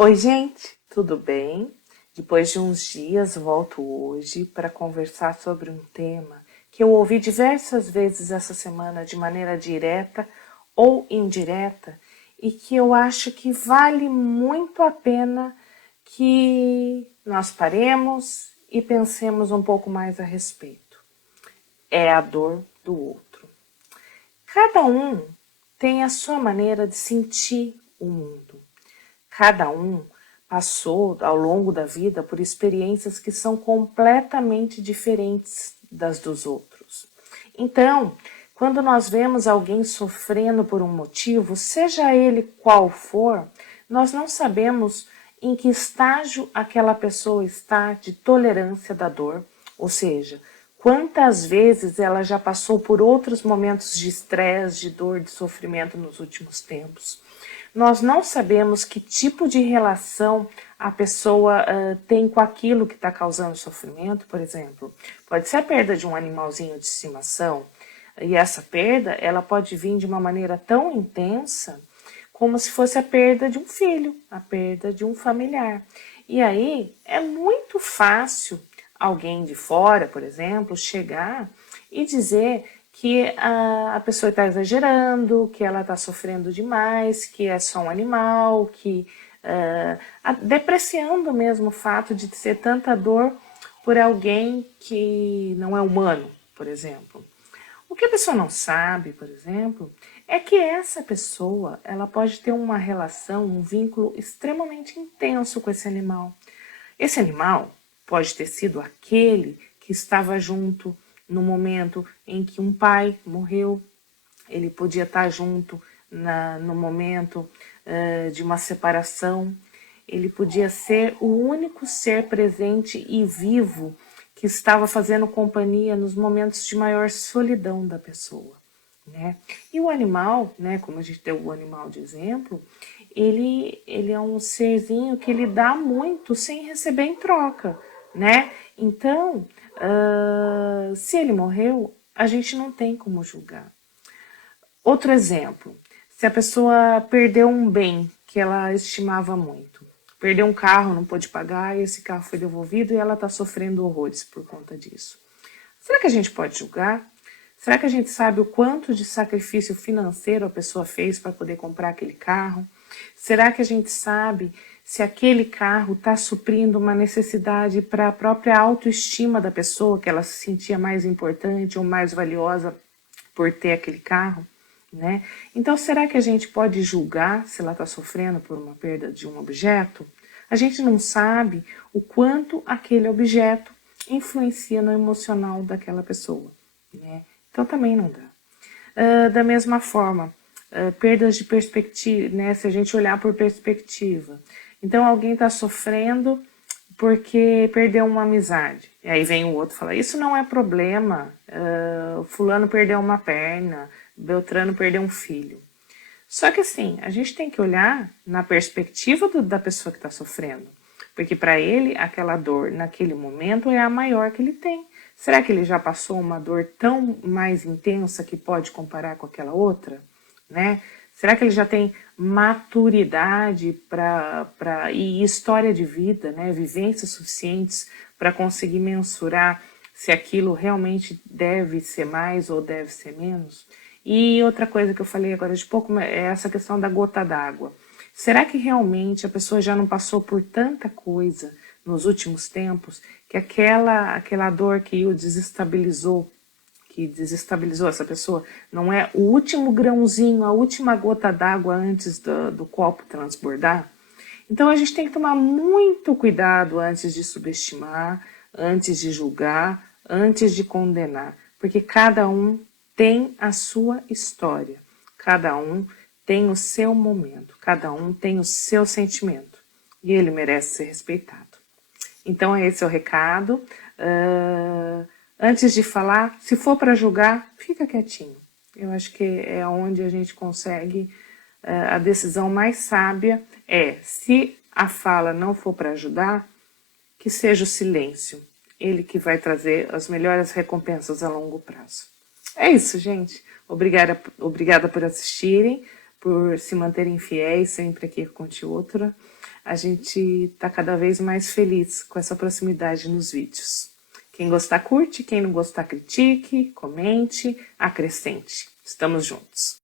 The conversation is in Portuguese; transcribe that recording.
Oi, gente, tudo bem? Depois de uns dias, volto hoje para conversar sobre um tema que eu ouvi diversas vezes essa semana de maneira direta ou indireta e que eu acho que vale muito a pena que nós paremos e pensemos um pouco mais a respeito. É a dor do outro. Cada um tem a sua maneira de sentir o mundo. Cada um passou ao longo da vida por experiências que são completamente diferentes das dos outros. Então, quando nós vemos alguém sofrendo por um motivo, seja ele qual for, nós não sabemos em que estágio aquela pessoa está de tolerância da dor, ou seja, quantas vezes ela já passou por outros momentos de estresse, de dor, de sofrimento nos últimos tempos. Nós não sabemos que tipo de relação a pessoa tem com aquilo que está causando sofrimento, por exemplo. Pode ser a perda de um animalzinho de estimação, e essa perda ela pode vir de uma maneira tão intensa como se fosse a perda de um filho, a perda de um familiar. E aí é muito fácil alguém de fora, por exemplo, chegar e dizer que a pessoa está exagerando, que ela está sofrendo demais, que é só um animal, que depreciando mesmo o fato de ser tanta dor por alguém que não é humano, por exemplo. O que a pessoa não sabe, por exemplo, é que essa pessoa ela pode ter uma relação, um vínculo extremamente intenso com esse animal. Esse animal pode ter sido aquele que estava junto no momento em que um pai morreu, ele podia estar junto no momento de uma separação, ele podia ser o único ser presente e vivo que estava fazendo companhia nos momentos de maior solidão da pessoa. Né? E o animal, né, como a gente deu o animal de exemplo, ele é um serzinho que ele dá muito sem receber em troca, né? Então, se ele morreu, a gente não tem como julgar. Outro exemplo, se a pessoa perdeu um bem que ela estimava muito, perdeu um carro, não pôde pagar, e esse carro foi devolvido e ela está sofrendo horrores por conta disso. Será que a gente pode julgar? Será que a gente sabe o quanto de sacrifício financeiro a pessoa fez para poder comprar aquele carro? Será que a gente sabe se aquele carro está suprindo uma necessidade para a própria autoestima da pessoa, que ela se sentia mais importante ou mais valiosa por ter aquele carro? Né? Então, será que a gente pode julgar se ela está sofrendo por uma perda de um objeto? A gente não sabe o quanto aquele objeto influencia no emocional daquela pessoa. Né? Então, também não dá. Da mesma forma, perdas de perspectiva, né? Se a gente olhar por perspectiva. Então, alguém está sofrendo porque perdeu uma amizade. E aí vem o outro e fala, isso não é problema, fulano perdeu uma perna, Beltrano perdeu um filho. Só que assim, a gente tem que olhar na perspectiva da pessoa que está sofrendo. Porque para ele, aquela dor naquele momento é a maior que ele tem. Será que ele já passou uma dor tão mais intensa que pode comparar com aquela outra? Né? Será que ele já tem maturidade e história de vida, né? Vivências suficientes para conseguir mensurar se aquilo realmente deve ser mais ou deve ser menos? E outra coisa que eu falei agora de pouco é essa questão da gota d'água. Será que realmente a pessoa já não passou por tanta coisa nos últimos tempos que aquela dor que o desestabilizou, que desestabilizou essa pessoa, não é o último grãozinho, a última gota d'água antes do copo transbordar? Então a gente tem que tomar muito cuidado antes de subestimar, antes de julgar, antes de condenar, porque cada um tem a sua história, cada um tem o seu momento, cada um tem o seu sentimento e ele merece ser respeitado. Então esse é o recado. Antes de falar, se for para julgar, fica quietinho. Eu acho que é onde a gente consegue a decisão mais sábia se a fala não for para ajudar, que seja o silêncio. Ele que vai trazer as melhores recompensas a longo prazo. É isso, gente. Obrigada por assistirem. por se manterem fiéis sempre aqui com o Outra. A gente tá cada vez mais feliz com essa proximidade nos vídeos. Quem gostar, curte. Quem não gostar, critique, comente, acrescente. Estamos juntos.